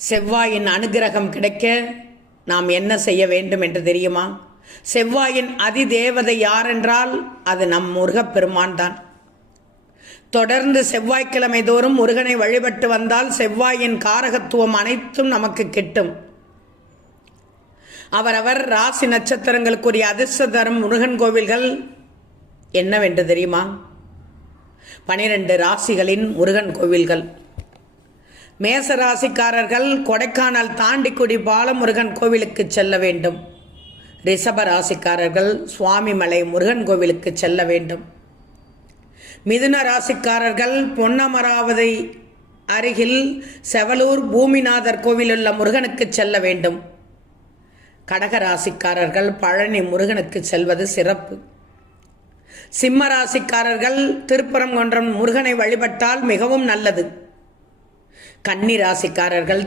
செவ்வாயின் அனுகிரகம் கிடைக்க நாம் என்ன செய்ய வேண்டும் என்று தெரியுமா? செவ்வாயின் அதிதேவதை யார் என்றால் அது நம் முருகப்பெருமான் தான். தொடர்ந்து செவ்வாய்க்கிழமை தோறும் முருகனை வழிபட்டு வந்தால் செவ்வாயின் காரகத்துவம் அனைத்தும் நமக்கு கிட்டும். அவரவர் ராசி நட்சத்திரங்களுக்குரிய அதிர்ஷ்ட தரும் முருகன் கோவில்கள் என்னவென்று தெரியுமா? 12 ராசிகளின் முருகன் கோவில்கள். மேச ராசிக்காரர்கள் கொடைக்கானல் தாண்டிக்குடி பாலமுருகன் கோவிலுக்கு செல்ல வேண்டும். ரிஷப ராசிக்காரர்கள் சுவாமிமலை முருகன் கோவிலுக்கு செல்ல வேண்டும். மிதுன ராசிக்காரர்கள் பொன்னமராவதி அருகில் செவலூர் பூமிநாதர் கோவிலுள்ள முருகனுக்கு செல்ல வேண்டும். கடக ராசிக்காரர்கள் பழனி முருகனுக்கு செல்வது சிறப்பு. சிம்ம ராசிக்காரர்கள் திருப்பரங்குன்றம் முருகனை வழிபட்டால் மிகவும் நல்லது. கன்னி ராசிக்காரர்கள்